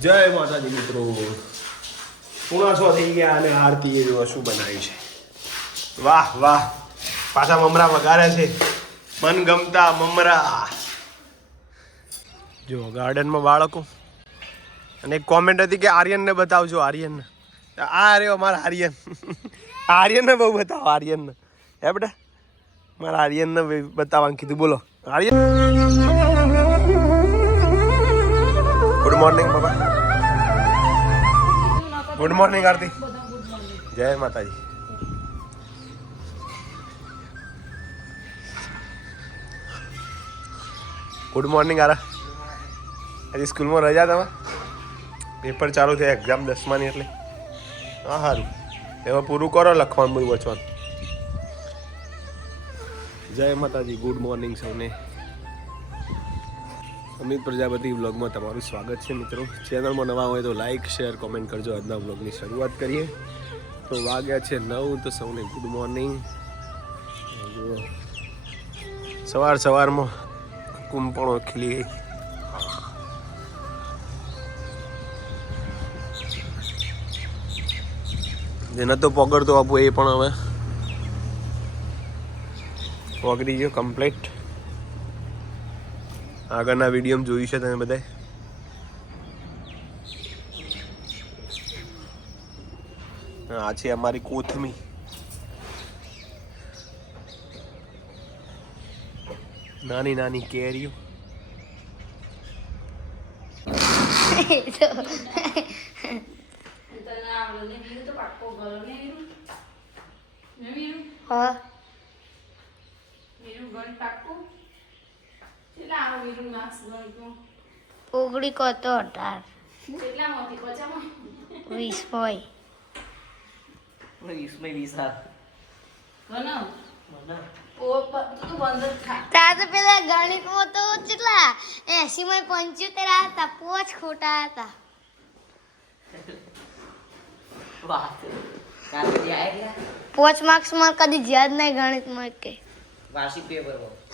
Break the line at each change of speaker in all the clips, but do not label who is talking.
જય માતાજી મિત્રો. પૂણા છો થઈ ગયા અને આરતી એ શું બનાવી છે. વાહ વાહ. પાછા મમરા વગાડે છે. મનગમતા મમરા. જો ગાર્ડનમાં બાળકો. અને એક કોમેન્ટ હતી કે આર્યનને બતાવજો, આર્યનને. આ રહ્યો અમારા આર્યન. આર્યનને બહુ બતાવો, આર્યનને. હે બેટા? મારા આર્યનને બતાવવાનું કીધું. બોલો, આર્યન. ગુડ મોર્નિંગ બાબા ગુડ મોર્નિંગ આરતી જય માતાજી ગુડ મોર્નિંગ આરા આજે સ્કૂલમાં રજા તમે? પેપર ચાલુ થયા એક્ઝામ દસમાની એટલે. હા, સારું. એમાં પૂરું કરો લખવાનું બધું વચવાનું જય માતાજી ગુડ મોર્નિંગ સૌને. અમિત પ્રજાપતિ વ્લોગમાં તમારું સ્વાગત છે મિત્રો. ચેનલમાં નવા હોય તો લાઈક શેર કોમેન્ટ કરજો. આજના વ્લોગની શરૂઆત કરીએ. તો વાગ્યા છે નવ, તો સૌને ગુડ મોર્નિંગ સવાર સવારમાં કુંપણો ખીલી ગઈ જે નતો પગડતો આપો એ પણ હવે પગડી ગયો કમ્પ્લીટ આગળના વીડિયો જોયું છે તમે બધા આ છે અમારી કોથમી. નાની નાની કેરીઓ.
હા. ઓગળી તો અઢાર. વીસ હોય. તાર તો પેલા ગણિતમાં તો કેટલા? એસી માં પંચોતેર હતા પોચ ખોટા હતા. પોચ માર્ક્સમાં કદી યાદ નહીં ગણિતમાં કે.
વાર્ષિક પેપર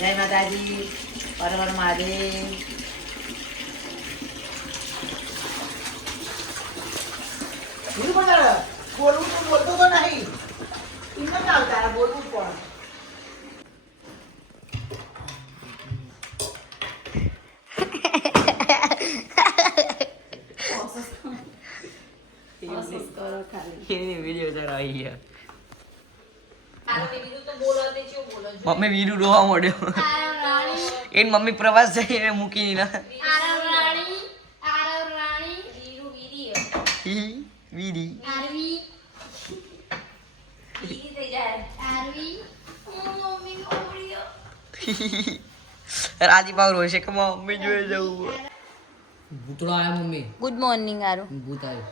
જય માતાજી. પરવર મહાદેવ. પણ બોલવું તો બોલતો તો નહીં. હિંમત આવતા આવે બોલવું જ પડે એની વીડિયો જરા આવી ગયા મમ્મી વીરુ રોવા મળ્યો. એ મમ્મી પ્રવાસ જઈને મૂકી ના
વીરી
હી વીરી.
આરવી. વીરી થઈ જાય. આરવી. મમ્મી કોળીઓ
રાજી પાવર હોય છે કે મમ્મી જોઈ જવું
ભૂતળો આવ્યો મમ્મી.
ગુડ મોર્નિંગ આરુ
ભૂત આવ્યો.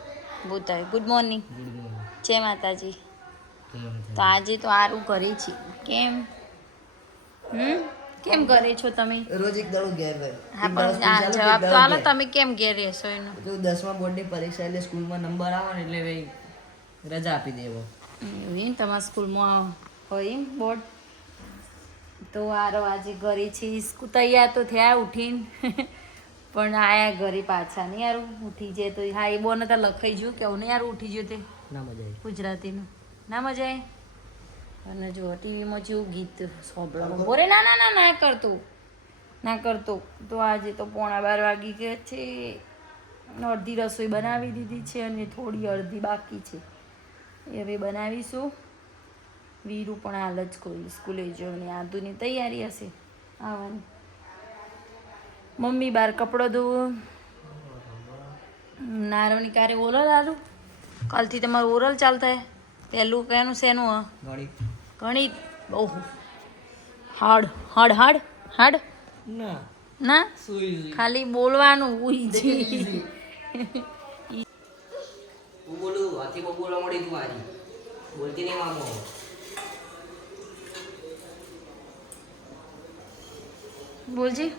ભૂત આવ્યો. ગુડ મોર્નિંગ
ગુડ મોર્નિંગ
જય માતાજી. તો આજે તો આરું ઘરે છે. કેમ? હમ? કેમ ઘરે છો તમે?
રોજ એક દાડો ઘેર રહે.
હા પણ આ જવાબ તો આલો તમે કેમ ઘેર રહેશો એનો?
તો દસમા બોર્ડની પરીક્ષા એટલે સ્કૂલમાં નંબર આવે ને એટલે ભાઈ રજા આપી દેવો.
એમ? તમારા સ્કૂલમાં હોય એમ બોર્ડ તો આરો આજે ઘરે છે. તૈયાર તો થયા ઉઠીને. પણ આયા ઘરે પાછા નહીં યાર ઉઠી જાય તો હા એ બોને તો લખાઈ ગયું કેવું નહીં યાર ઉઠી ગયું તે.
ના મજા
ગુજરાતીનું. ના મજા અને જો ટીવીમાં જેવું ગીત સાંભળવાનું. બોરે ના ના ના ના કરતું. ના કરતો. તો આજે તો પોણા બાર વાગી ગયા છે. અડધી રસોઈ બનાવી દીધી છે અને થોડી અડધી બાકી છે. એ હવે બનાવીશું. વીરુ પણ હાલ જ કોઈ સ્કૂલે જવાની અને આદુની તૈયારી હશે. આવવાની. મમ્મી બાર કપડો ધોવું. નારવની કારે ઓરલ આલું? કાલથી તમારું ઓરલ ચાલ થાય. પહેલું કયાનું શેનું
ગણિત.
ગણિત. બહુ. હાર્ડ હાર્ડ હાર્ડ હાર્ડ
ના.
ના? ખાલી બોલવાનું ઉઈ
હું બોલું હાથી બોલવા મળી તું આજે. બોલતી નહીં મામો
બોલજી.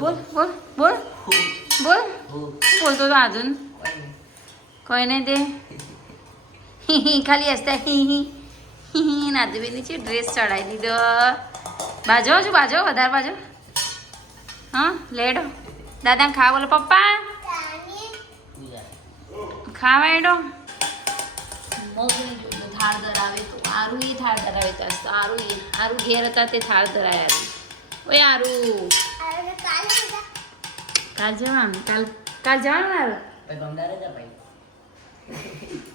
બોલ. બોલ બોલ બોલ. બોલતો તો આજુ કોઈ નહીં. તે ખાલી હસતા નાદુબેનની છે ડ્રેસ ચડાવી દીધો. બાજો હજુ બાજો વધારે બાજો. હા લેડો. દાદા ખા બોલો. પપ્પા. ખાવા એડો થાળ ધરાવે તો આરું એ થાળ ધરાવે તો આરું એ આરું ઘેર હતા તે થાળ ધરાયા ઓય આરું કાલ જવાનું કાલ કાલ જવાનું આરું
ભાઈ ગમદારે જા ભાઈ
હા આજે સન્ડે મેળો બની આજે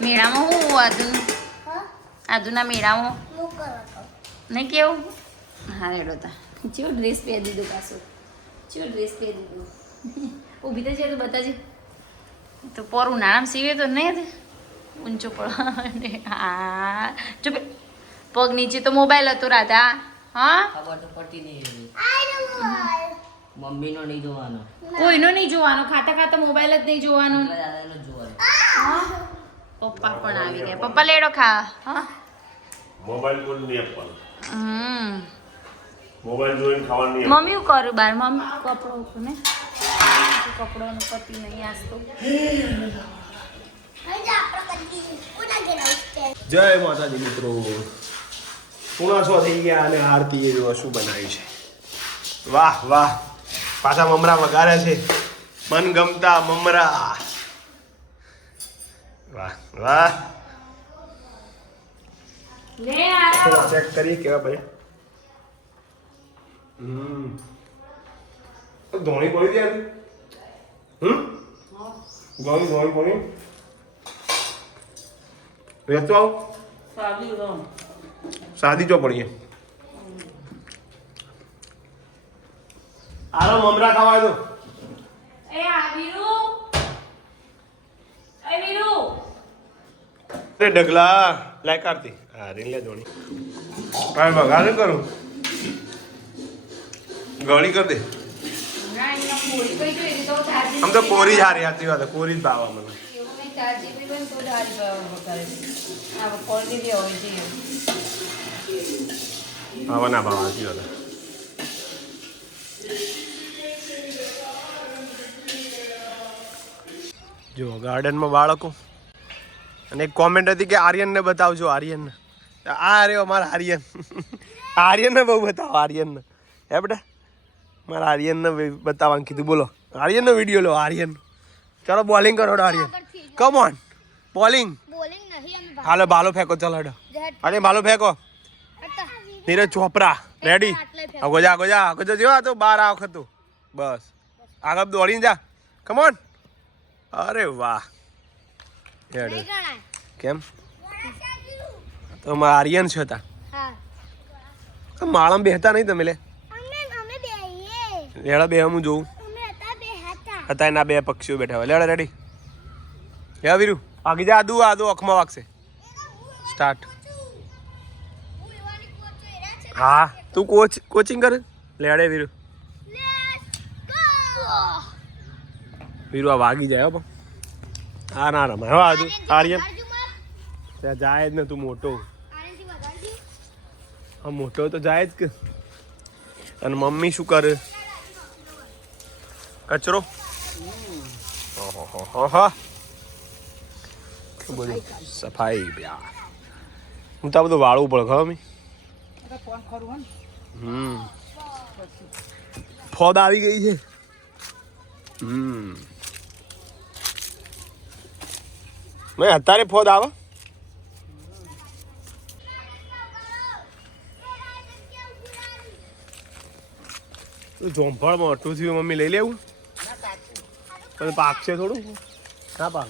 મેળામાં હું આજુ આજુના મેળામાં નહીં કેવું હા તા ચેવો ડ્રેસ પહેરી દીધો પાછો ચેવો ડ્રેસ પહેરી ઊભી તો છે તો બતાજે તો પોર ઉનાળામાં સીવે તો નહીં ઊંચો પડે. હા. જો પગ નીચે તો મોબાઈલ હતો રાધા. હા?
ખબર તો પડતી નહીં મમ્મીનો નહીં જોવાનો.
કોઈનો નહીં જોવાનો. ખાતા ખાતા મોબાઈલ જ નહીં જોવાનો.
જોવાનો.
પપ્પા પણ આવી ગયા. પપ્પા લેડો ખા હા?
મોબાઈલ કોઈ નહીં આપવાનો.
હમ.
મોબાઈલ જોઈને ખાવાનું નહીં
મમ્મી હું કરું બાર? મમ્મી કપડો ઉપર ને. કપડોનું પતિ નહીં આસતો
જય માતાજી મિત્રો. પૂણા છો થઈ ગયા અને આરતી એ શું બનાવ્યું છે. વાહ વાહ. પાછા મમરા વગાડે છે. મનગમતા મમરા. વાહ વાહ. ચેક કરી કેવા ભાઈ હમ. ધોણી પડી ત્યાં હમ? ધોણી ધોણી પડી વેચો. આવો
સાદી
જો પડીએ. આરો મમરા ખાવા દો.
એ આ વીરુ. એ વીરુ.
તે ડગલા લાય કાઢતી. હા રીન લે ધોણી હા વઘાર કરું. ગળી કર દે. આમ તો કોરી જ હારી સાચી વાત કોરી જ ભાવ મને
નહીં ધારજી તો ધારી કરે આ કોલગેટ હોય છે
આવા ના ભાવ સાચી વાત જો ગાર્ડનમાં બાળકો. અને એક કોમેન્ટ હતી કે આર્યનને બતાવજો, આર્યનને. આ રહ્યો મારા આર્યન. આર્યનને બહુ બતાવો, આર્યનને. હે બેટા? મારા આર્યનને બતાવવાનું કીધું. બોલો. આર્યનનો વીડિયો લો આર્યન ચલો બોલિંગ કરો, આર્યન. કમ ઓન બોલિંગ હાલો બાલો ફેંકો ચલો હડો અરે બાલો ફેંકો નીરજ ચોપરા રેડી અગોજા જા આગો જા આગો જા તો બાર આ વખત તું બસ આગળ દોડીને જા કમ ઓન અરે વાહ કેમ તો આર્યન છે માળામાં બેહતા નહીં તમે લે
અમે
બે હું જોઉં
હતા
એના બે પક્ષીઓ બેઠા હોય લેડા રેડી હે વીરુ આગી જા આદુ આદુ અખમાં વાગશે. સ્ટાર્ટ હા, તું કોચ કોચિંગ કર. લેડે વીરુ વીરુ આ વાગી જાય હો. હા ના રમાય હો આદુ આર્યન ત્યાં જાય જ ને તું મોટો. હા, મોટો તો જાય જ કે. અને મમ્મી શું કરે? કચરો? ઓહોહોહો. બધું સફાઈ બ્યા. હું તો આ બધું વાળું પડે ખબર મી. હમ. ફોદ આવી ગઈ છે. હમ. મેં અત્યારે ફોદ આવે. જોંફળમાં અટું થયું મમ્મી લઈ લેવું? પણ પાકશે થોડું? ના પાક.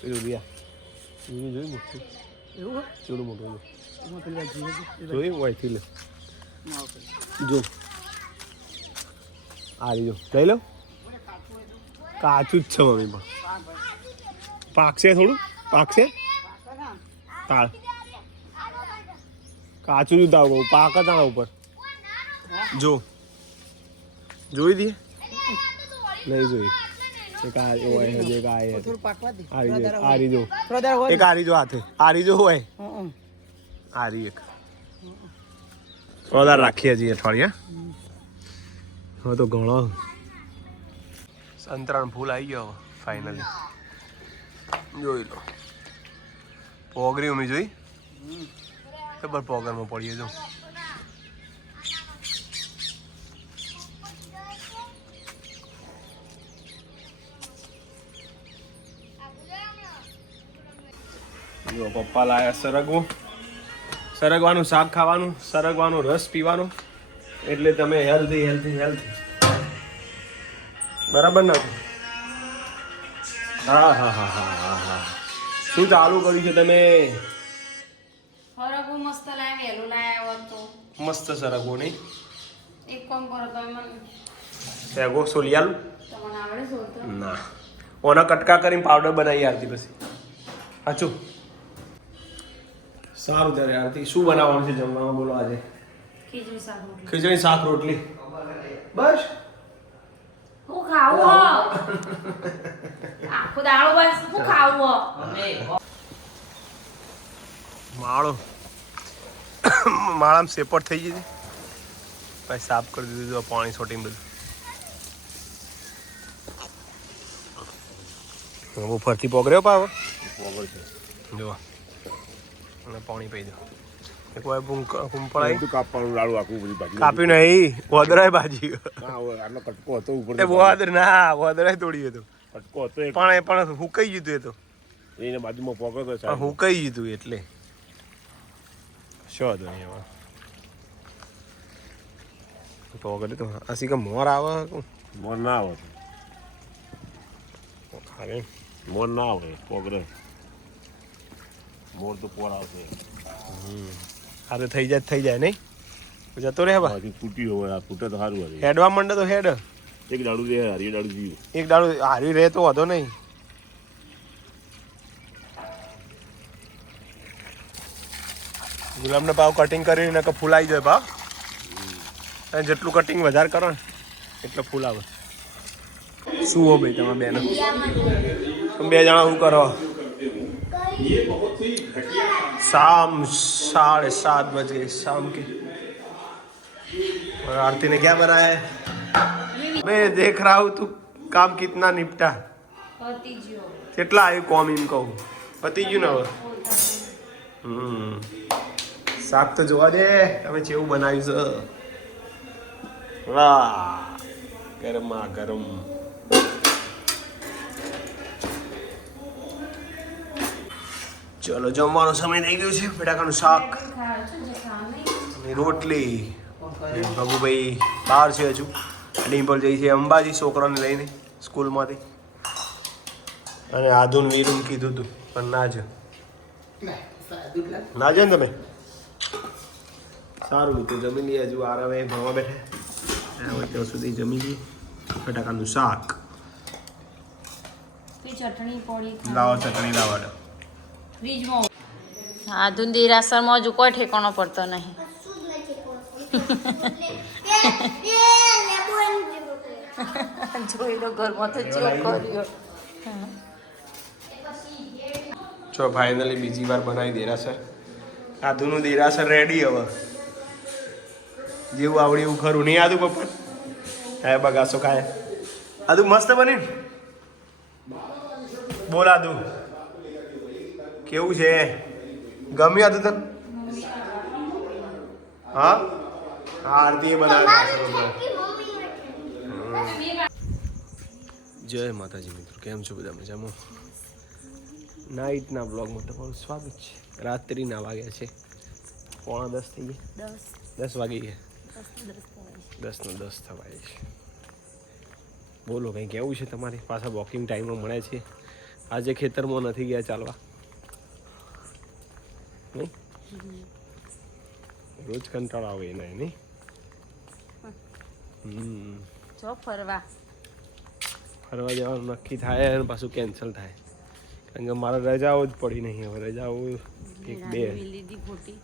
પેલું રિયા જોઈ મોટું
એવું
ચેવડું મોટું. જોઈ હું લે જો આ રીજો લઈ લો કાચું જ છે મમ્મી પણ પાકશે થોડું પાકશે તાળ કાચું જ દાવ પાક જ ઉપર જો જોઈ દઈએ નહીં જોઈ. એક આ હોય હજી એક આ એ હતી.
પાકવા દે.
આ રીજો આ રીજો.
હોય.
એક આ રીજો હાથે. આ રીજો હોય?
હં,
એક. વધારે રાખીએ છીએ અઠવાડિયા. હવે તો ઘણો સંતરણ ફૂલ આવી ગયો ફાઇનલી જોઈ લો. પોગરી ઉમી જોઈ? ખબર પોગરમાં પડીએ જો. જો પપ્પા લાયા સરગવો. સરગવાનું શાક ખાવાનું સરગવાનો રસ પીવાનો. એટલે તમે હેલ્ધી હેલ્ધી હેલ્ધી બરાબર ને? હા હા હા હા હા હા. શું ચાલુ કર્યું છે તમે?
મસ્ત
મસ્ત સરગવો નહીં?
એક કામ કરો તમે મને
સેગો સોલિયાલું?
તમને આવડે શોધતો
ના. ઓના કટકા કરીને પાવડર બનાવી આવતી પછી. સાચું સારું ત્યારે આરતી શું બનાવવાનું છે જમવામાં બોલો આજે
ખીચડી શાક રોટલી
ખીચડી શાક રોટલી બસ
હું ખાવું હો આખો દાડો બસ હું ખાવું હો
માળો માળામાં સેપટ થઈ ગઈ હતી પછી સાફ કરી દીધું આ પાણી છોટીને બધું હું ફરતી પોગર્યો પાવ
પોગળ છે
જો અને પાણી પી દો. કોઈ કુંપળાઈ
કાપવાનું લાડુ આખું બધી બાજુ.
કાપ્યું નહીં વોદરાય ભાજી
આનો કટકો હતો ઉપર
એ વદર ના વદરાય તોડ્યું હતું.
કટકો હતો એ
પણ એ પણ હુકાઈ ગયું એ તો.
એને બાજુમાં પોકો
તો
સાહેબ.
હુકાઈ ગયું હતું એટલે. શું હતું એમાં? પોગડે તો આસી કે મોર આવે
મોર ના આવે. મોર ના આવે પોગરે મોર તો પોર આવશે.
આ થઈ જાય થઈ જાય નહીં? જતો રહે બા
હજી તૂટી હોય આ તૂટે તો સારું હતી
હેડવા માંડે તો હેડ.
એક દાડુ રે હારી દાડુ જીવ.
એક દાડુ હારી રહે તો વાંધો નહીં. ગુલામને ભાવ કટિંગ કરીને નકર ફૂલ આવી જાય ભાવ. અને જેટલું કટિંગ વધારે કરો ને એટલું ફૂલ આવે. શું હો ભાઈ તમે બેનો? તમે બે જણા શું કરો? शाम साढ़े सात बज गए शाम के और आरती ने क्या बनाया है मैं देख रहा हूँ तू काम कितना निपटा
પતિ જ્યો
કેટલા આવ્યું કોમ એમ કહું પતી ગયું ને હવે હમ શાક તો જોવા દે તમે કેવું બનાવ્યું છે વાહ ગરમા ગરમ ચલો જમવાનો સમય થઈ ગયો છે. બટાકાનું શાક. અને રોટલી. ભગુભાઈ બહાર છે હજુ. ડિમ્પલ જઈ છે અંબાજી છોકરાને લઈને સ્કૂલમાંથી. અને આધુન વીરુન કીધું તું પણ ના જ ના જ ને તમે? સારું તો જમી લઈએ હજુ. આરામે ભણવા બેઠા. ત્યાં સુધી જમી લઈએ. બટાકાનું શાક.
ચટણી
લાવો ચટણી લાવવા
ફ્રીજમાં આધુન દેરાસરમાં હજુ કોઈ ઠેકાણો પડતો નહીં. જોઈ લો ઘરમાં તો ચેક કર્યો.
જો ફાઇનલી બીજી વાર બનાવી દેરાસર. આધુનું દેરાસર રેડી હવે. જેવું આવડે એવું ખરું. નહીં આદુ પપ્પા? હે બગાસો કાય આદુ મસ્ત બની? બોલ આદુ. કેવું છે? ગમ્યું હતું તને? હા? હા આરતી બનાવી જય માતાજી મિત્રો કેમ છો બધા મજામાં? નાઇટના બ્લોગમાં તમારું સ્વાગત છે. રાત્રિના વાગ્યા છે. પોણા દસ થઈ ગયા?
દસ.
દસ વાગી ગયા? દસનો દસ થવાય છે. બોલો કંઈ કેવું છે તમારી? પાછા વોકિંગ ટાઈમમાં મળે છે. આજે ખેતરમાં નથી ગયા ચાલવા. રોજ કંટાળો આવે એને નહીં? હમ.
જો ફરવા.
ફરવા જવાનું નક્કી થાય અને પાછું કેન્સલ થાય. કારણ કે મારે રજાઓ જ પડી નહીં હવે રજાઓ એક બે.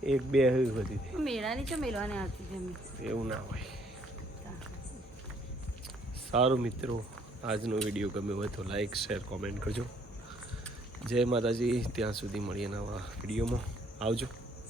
એક બે બધી
મેળાની તો મેળવાની આવતી
એવું ના હોય. સારું મિત્રો આજનો વીડિયો ગમ્યો હોય તો લાઈક શેર કોમેન્ટ કરજો. જય માતાજી ત્યાં સુધી મળીએ નવા વિડીયોમાં. આવજો.